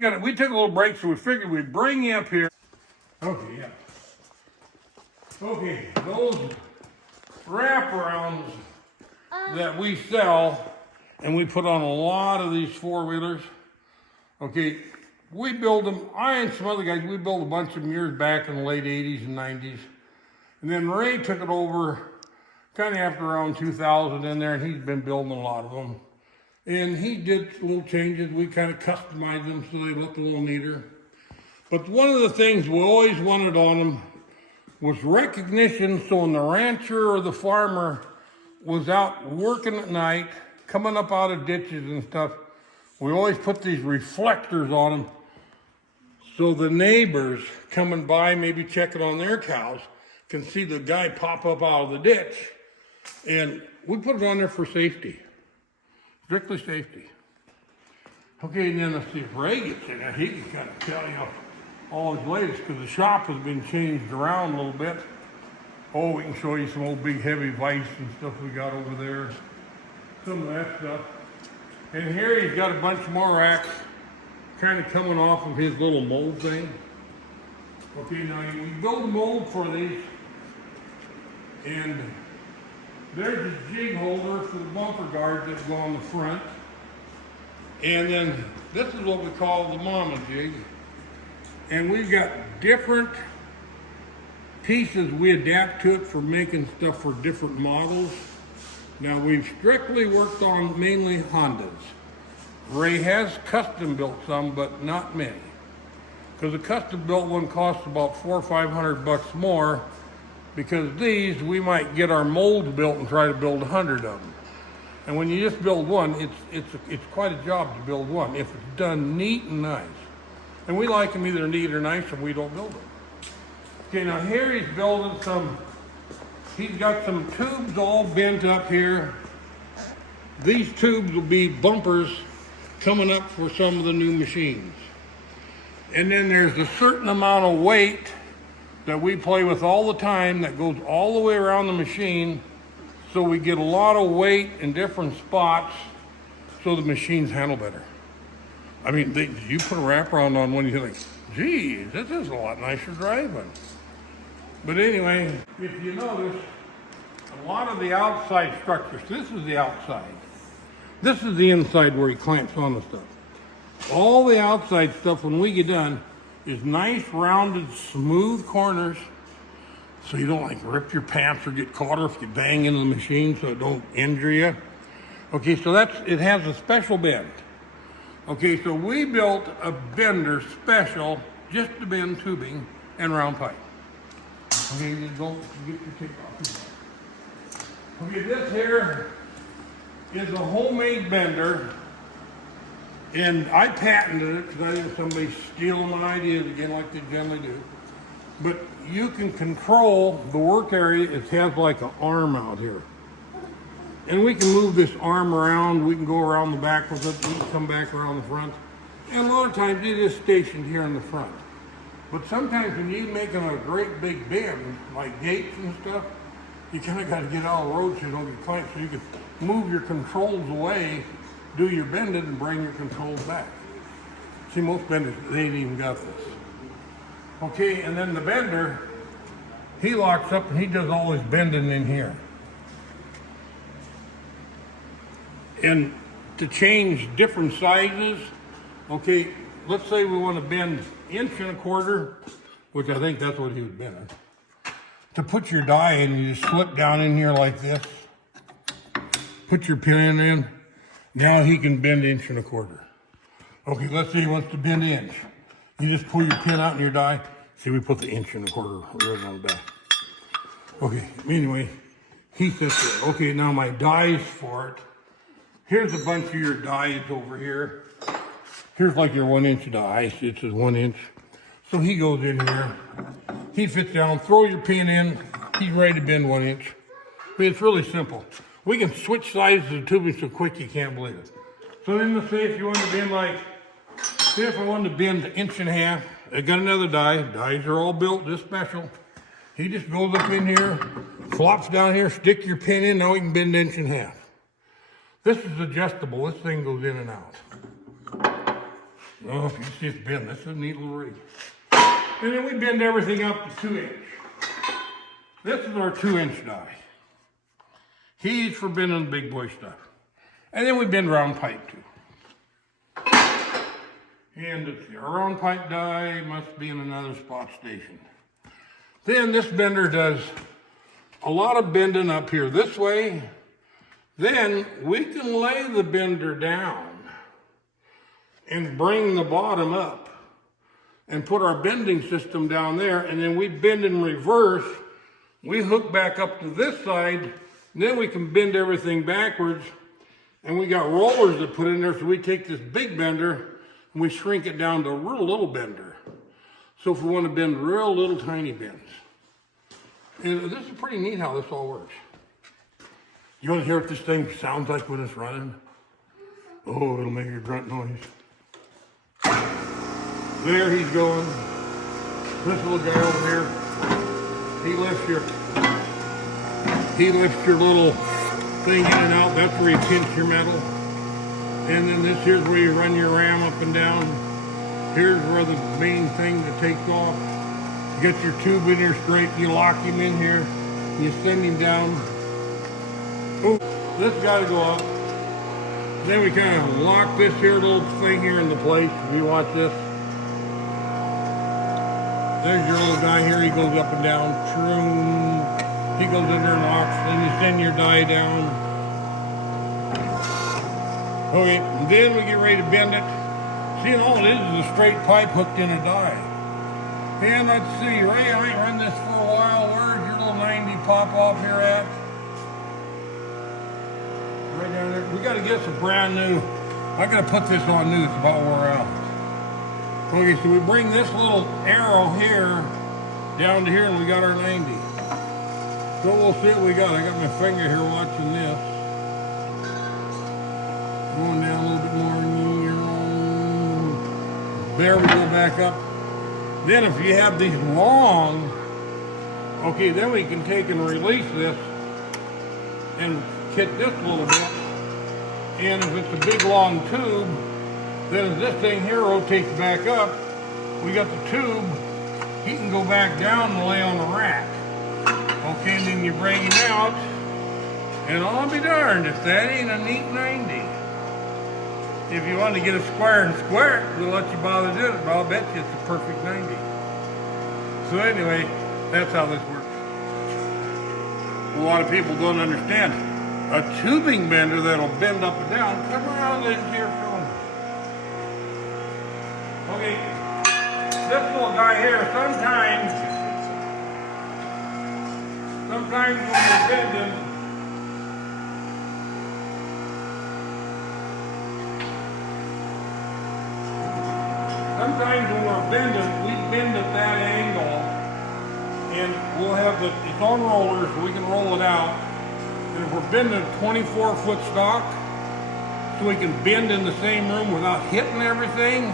We took a little break, so we figured we'd bring you up here. Okay, yeah. Okay, those wraparounds that we sell, and we put on a lot of these four-wheelers. Okay, we build them, I and some other guys, we built a bunch of them years back in the late 80s and 90s. And then Ray took it over kind of after around 2000 in there, and he's been building a lot of them. And he did little changes. We kind of customized them so they look a little neater. But one of the things we always wanted on them was recognition, so when the rancher or the farmer was out working at night, coming up out of ditches and stuff, we always put these reflectors on them so the neighbors coming by, maybe checking on their cows, can see the guy pop up out of the ditch. And we put it on there for safety, strictly safety. Okay, and then let's see if Ray gets in there. He can kind of tell you all his latest, because the shop has been changed around a little bit. Oh, we can show you some old big heavy vise and stuff we got over there. Some of that stuff. And here he's got a bunch more racks kind of coming off of his little mold thing. Okay, now we build a mold for these. And there's a jig holder for the bumper guards that go on the front. And then this is what we call the mama jig. And we've got different pieces we adapt to it for making stuff for different models. Now we've strictly worked on mainly Hondas. Ray has custom built some, but not many. Because a custom built one costs about $400 or $500 more, because these, we might get our molds built and try to build 100 of them. And when you just build one, it's quite a job to build one, if it's done neat and nice. And we like them either neat or nice, and we don't build them. Okay, now here he's building he's got some tubes all bent up here. These tubes will be bumpers coming up for some of the new machines. And then there's a certain amount of weight that we play with all the time that goes all the way around the machine, so we get a lot of weight in different spots so the machines handle better. I mean, you put a wraparound on one, you're like, geez, this is a lot nicer driving. But anyway, if you notice, a lot of the outside structures, this is the outside. This is the inside where he clamps on the stuff. All the outside stuff, when we get done, is nice, rounded, smooth corners, so you don't like rip your pants or get caught, or if you bang into the machine so it don't injure you. Okay, so it has a special bend. Okay, so we built a bender special just to bend tubing and round pipe. Okay, you don't get your tape off. Okay, this here is a homemade bender, and I patented it because I didn't want somebody stealing my ideas again like they generally do. But you can control the work area. It has like an arm out here. And we can move this arm around. We can go around the back with it. We can come back around the front. And a lot of times it is stationed here in the front. But sometimes when you're making a great big bend, like gates and stuff, you kind of got to get out of the road so you don't get clamped. So you can move your controls away, do your bending, and bring your controls back. See, most benders, they ain't even got this. Okay, and then the bender, he locks up and he does all his bending in here. And to change different sizes, okay, let's say we want to bend 1.25 inches, which I think that's what he was bending. To put your die in, you just slip down in here like this, put your pin in, now he can bend 1.25 inches. Okay, let's say he wants to bend 1 inch. You just pull your pin out in your die. See, we put the 1.25 right on the back. Okay, anyway, he sits there. Okay, now my dies for it. Here's a bunch of your dies over here. Here's like your 1 inch die. It says 1 inch. So he goes in here. He fits down, throw your pin in. He's ready to bend 1 inch. I mean, it's really simple. We can switch sizes of tubing so quick you can't believe it. So then let's say if you want to bend say if I wanted to bend 1.5 inches, I got another die. Dies are all built just special. He just goes up in here, flops down here, stick your pin in, now we can bend 1.5 inches. This is adjustable. This thing goes in and out. Oh, if you see it's bend, this is a neat little rig. And then we bend everything up to 2 inch. This is our 2-inch die. He's for bending the big boy stuff. And then we bend round pipe too. And our round pipe die must be in another spot station. Then this bender does a lot of bending up here this way. Then we can lay the bender down and bring the bottom up and put our bending system down there, and then we bend in reverse. We hook back up to this side, and then we can bend everything backwards. And we got rollers that put in there, so we take this big bender and we shrink it down to a real little bender. So if we want to bend real little tiny bends. And this is pretty neat how this all works. You want to hear what this thing sounds like when it's running? Oh, it'll make a grunt noise. There he's going. This little guy over here, he lifts your little thing in and out. That's where you pinch your metal. And then this here's where you run your ram up and down. Here's where the main thing that takes off. You get your tube in here straight, you lock him in here, you send him down. Oh, this got to go up. Then we kind of lock this here little thing here into place. If you watch this. There's your little guy here, he goes up and down. Troom. He goes in there and locks, then you send your die down. Okay, and then we get ready to bend it. See, all it is a straight pipe hooked in a die. And let's see, Ray, I ain't run this for a while. Where's your little 90 pop off here at? Right down there. We got to get some brand new. I got to put this on new, it's about wore out. Okay, so we bring this little arrow here down to here and we got our 90. So we'll see what we got. I got my finger here watching this. Going down a little bit more. There we go back up. Then if you have these long, okay, then we can take and release this and kick this a little bit. And if it's a big long tube, then as this thing here rotates back up, we got the tube, he can go back down and lay on the rack. Okay, and then you bring him out, and I'll be darned if that ain't a neat 90. If you want to get a square and square it, we'll let you bother doing it, but I'll bet you it's a perfect 90. So anyway, that's how this works. A lot of people don't understand. A tubing bender that'll bend up and down, come around this here film. Okay, this little guy here, sometimes when we're bending, we bend at that angle, and we'll have its own rollers, so we can roll it out. And if we're bending a 24-foot stock, so we can bend in the same room without hitting everything,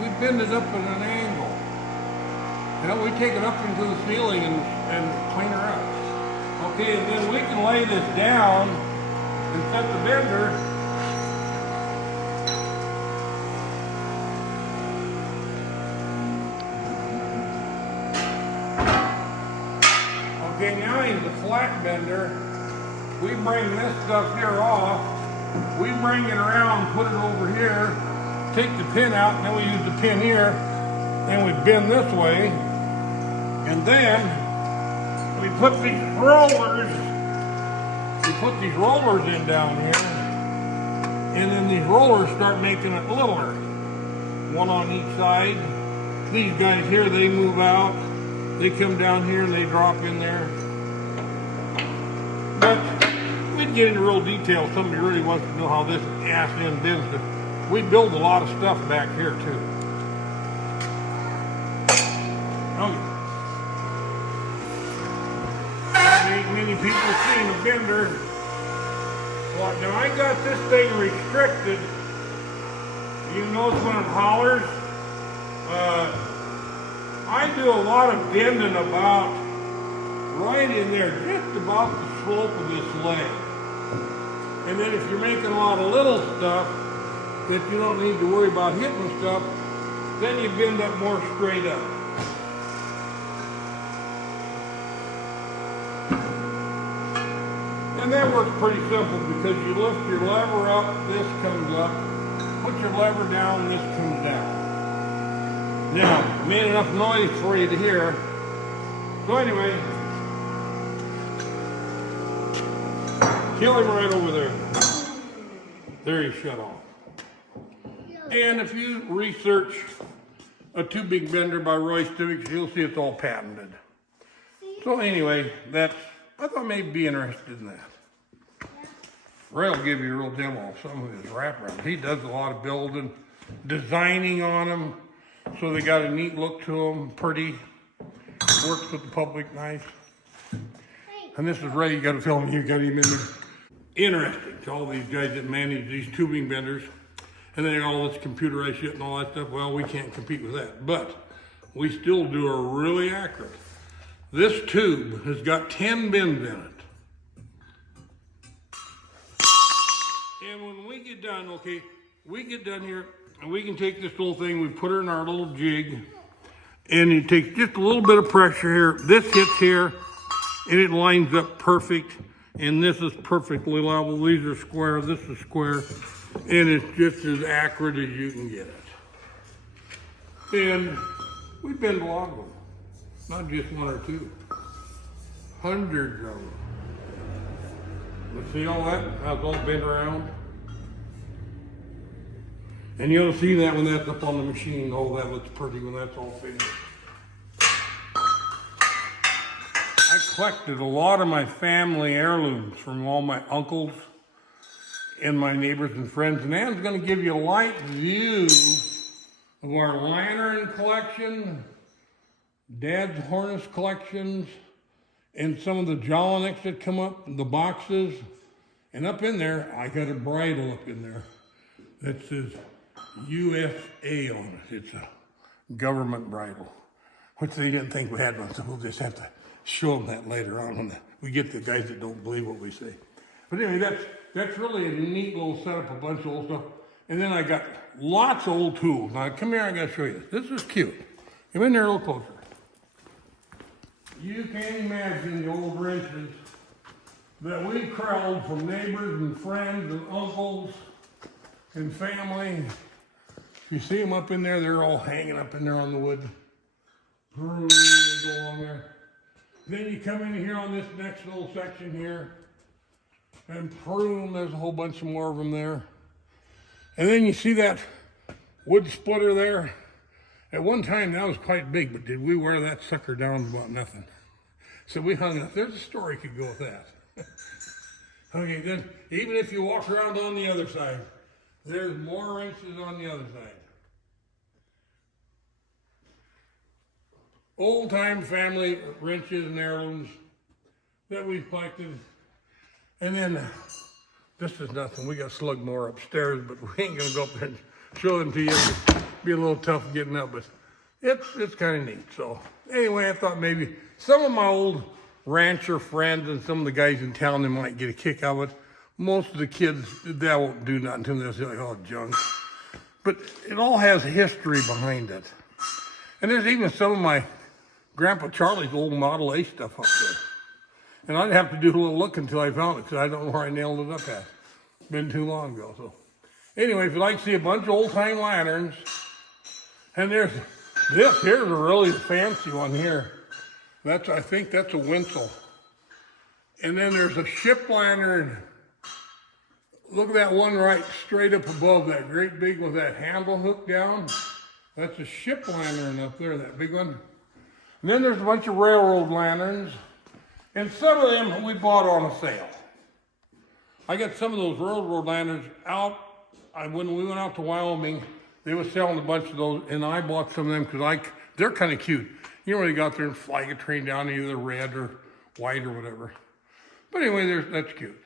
we bend it up at an angle. And we take it up into the ceiling and clean her up. Okay, and then we can lay this down and set the bender. Okay, now he's a flat bender. We bring this stuff here off. We bring it around, put it over here, take the pin out, and then we use the pin here, and we bend this way. And then we put these rollers in down here, and then these rollers start making it littler. One on each side. These guys here, they move out. They come down here and they drop in there. But we'd get into real detail if somebody really wants to know how this ass end bends. We build a lot of stuff back here too. Okay. Ain't many people seen a bender. Well, now I got this thing restricted. You notice when it hollers, I do a lot of bending about right in there, just about the slope of this leg. And then if you're making a lot of little stuff, that you don't need to worry about hitting stuff, then you bend up more straight up. And that works pretty simple because you lift your lever up, this comes up. Put your lever down, this comes down. Now, I made enough noise for you to hear. So anyway, kill him right over there. There he shut off. And if you research a tubing bender by Roy Stuvix, you'll see it's all patented. So anyway, I thought maybe be interested in that. Ray will give you a real demo of some of his wraparound. He does a lot of building, designing on them, so they got a neat look to them, pretty. Works with the public nice. And this is Ray, you gotta tell him you got him in there. Interesting to all these guys that manage these tubing benders. And then all this computerized shit and all that stuff. Well, we can't compete with that, but we still do a really accurate. This tube has got 10 bends in it. And when we get done, okay, we get done here and we can take this little thing, we put her in our little jig, and you take just a little bit of pressure here. This hits here and it lines up perfect. And this is perfectly level. These are square, this is square. And it's just as accurate as you can get it. And we bend a lot of them. Not just one or two. Hundreds of them. Let's see all that? How it's all bent around. And you'll see that when that's up on the machine. Oh, that looks pretty when that's all finished. I collected a lot of my family heirlooms from all my uncles and my neighbors and friends. And Ann's going to give you a light view of our lantern collection, Dad's harness collections, and some of the Jolenics that come up, the boxes. And up in there, I got a bridle up in there that says USA on it. It's a government bridle, which they didn't think we had one, so we'll just have to show them that later on when we get the guys that don't believe what we say. But anyway, that's really a neat little setup, a bunch of old stuff. And then I got lots of old tools. Now come here, I gotta show you this. This is cute. Come in there a little closer. You can't imagine the old wrenches that we crowd from neighbors and friends and uncles and family. If you see them up in there, they're all hanging up in there on the wood. They go along there. Then you come in here on this next little section here, and prune, there's a whole bunch of more of them there. And then you see that wood splitter there. At one time that was quite big, but did we wear that sucker down about nothing? So we hung it. There's a story could go with that. Okay, then even if you walk around on the other side, there's more wrenches on the other side. Old time family wrenches and heirlooms that we've collected. And then, this is nothing. We got slug more upstairs, but we ain't gonna go up there and show them to you. It'd be a little tough getting up, but it's kind of neat. So anyway, I thought maybe some of my old rancher friends and some of the guys in town, they might get a kick out of it. Most of the kids, that won't do nothing to them. They'll say like, oh, junk. But it all has history behind it. And there's even some of my Grandpa Charlie's old Model A stuff up there. And I'd have to do a little look until I found it, because I don't know where I nailed it up at. It's been too long ago. So anyway, if you'd like to see a bunch of old-time lanterns, and there's this, here's a really fancy one here. I think that's a Winsel. And then there's a ship lantern. Look at that one right straight up above, that great big with that handle hooked down. That's a ship lantern up there, that big one. And then there's a bunch of railroad lanterns. And some of them we bought on a sale. I got some of those railroad lanterns out. When we went out to Wyoming, they were selling a bunch of those, and I bought some of them because they're kind of cute. You know where they go out there and flag a train down, either red or white or whatever. But anyway, that's cute.